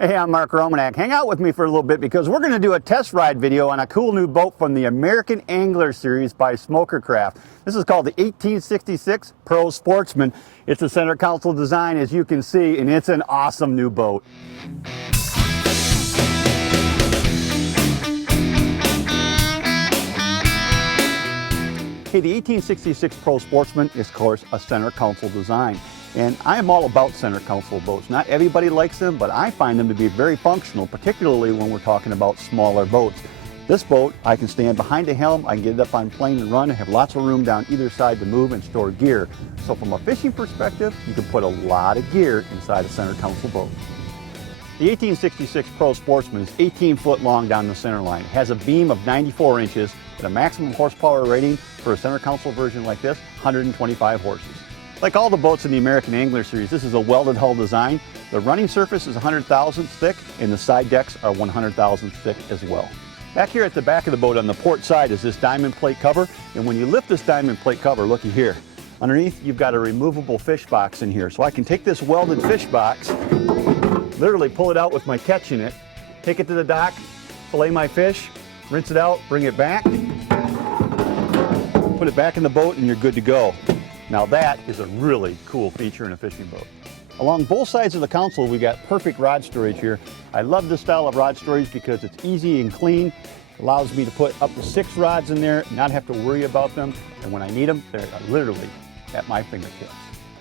Hey, I'm Mark Romanack. Hang out with me for a little bit because we're going to do a test ride video on a cool new boat from the American Angler series by Smokercraft. This is called the 1866 Pro Sportsman. It's a center console design, as you can see, and it's an awesome new boat. Hey, the 1866 Pro Sportsman is, of course, a center console design. And I am all about center console boats. Not everybody likes them, but I find them to be very functional, particularly when we're talking about smaller boats. This boat, I can stand behind the helm, I can get it up on plane and run, I have lots of room down either side to move and store gear. So from a fishing perspective, you can put a lot of gear inside a center console boat. The 1866 Pro Sportsman is 18 foot long down the center line. It has a beam of 94 inches and a maximum horsepower rating for a center console version like this, 125 horses. Like all the boats in the American Angler series, this is a welded hull design. The running surface is 100 thousandths thick and the side decks are 100 thousandths thick as well. Back here at the back of the boat on the port side is this diamond plate cover, and when you lift this diamond plate cover, looky here, underneath you've got a removable fish box in here. So I can take this welded fish box, literally pull it out with my catch in it, take it to the dock, fillet my fish, rinse it out, bring it back, put it back in the boat, and you're good to go. Now that is a really cool feature in a fishing boat. Along both sides of the console, we got perfect rod storage here. I love this style of rod storage because it's easy and clean. It allows me to put up to 6 rods in there, not have to worry about them. And when I need them, they're literally at my fingertips.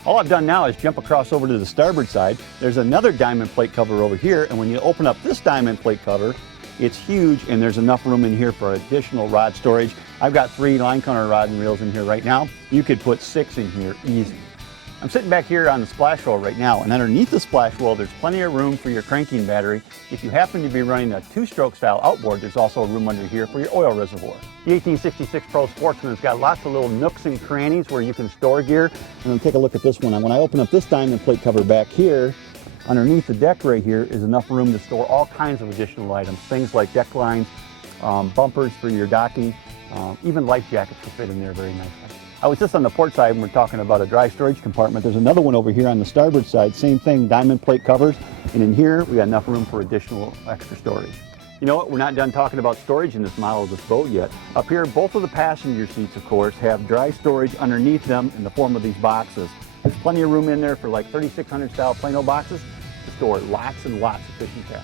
All I've done now is jump across over to the starboard side. There's another diamond plate cover over here, and when you open up this diamond plate cover, it's huge and there's enough room in here for additional rod storage. I've got 3 line counter rod and reels in here right now. You could put 6 in here easy. I'm sitting back here on the splash wheel right now, and underneath the splash wheel there's plenty of room for your cranking battery. If you happen to be running a 2-stroke style outboard, there's also room under here for your oil reservoir. The 1866 Pro Sportsman has got lots of little nooks and crannies where you can store gear. And then take a look at this one. And when I open up this diamond plate cover back here, underneath the deck right here is enough room to store all kinds of additional items. Things like deck lines, bumpers for your docking, even life jackets will fit in there very nicely. I was just on the port side when we're talking about a dry storage compartment. There's another one over here on the starboard side, same thing, diamond plate covers. And in here, we got enough room for additional extra storage. You know what, we're not done talking about storage in this model of this boat yet. Up here, both of the passenger seats, of course, have dry storage underneath them in the form of these boxes. There's plenty of room in there for like 3600 style Plano boxes to store lots and lots of fishing tackle.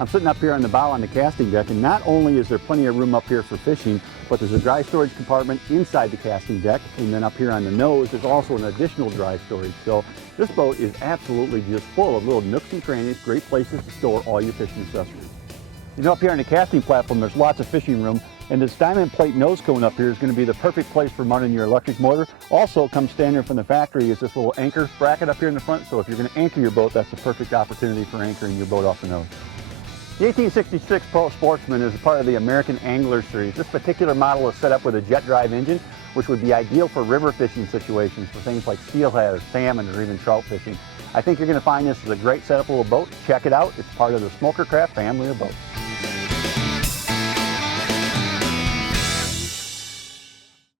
I'm sitting up here on the bow on the casting deck, and not only is there plenty of room up here for fishing, but there's a dry storage compartment inside the casting deck, and then up here on the nose there's also an additional dry storage. So this boat is absolutely just full of little nooks and crannies, great places to store all your fishing accessories. You know, up here on the casting platform there's lots of fishing room, and this diamond plate nose cone up here is going to be the perfect place for mounting your electric motor. Also comes standard from the factory is this little anchor bracket up here in the front, so if you're going to anchor your boat, that's the perfect opportunity for anchoring your boat off the nose. The 1866 Pro Sportsman is a part of the American Angler series. This particular model is set up with a jet drive engine, which would be ideal for river fishing situations for things like steelhead or salmon or even trout fishing. I think you're going to find this is a great setup little boat. Check it out. It's part of the Smokercraft family of boats.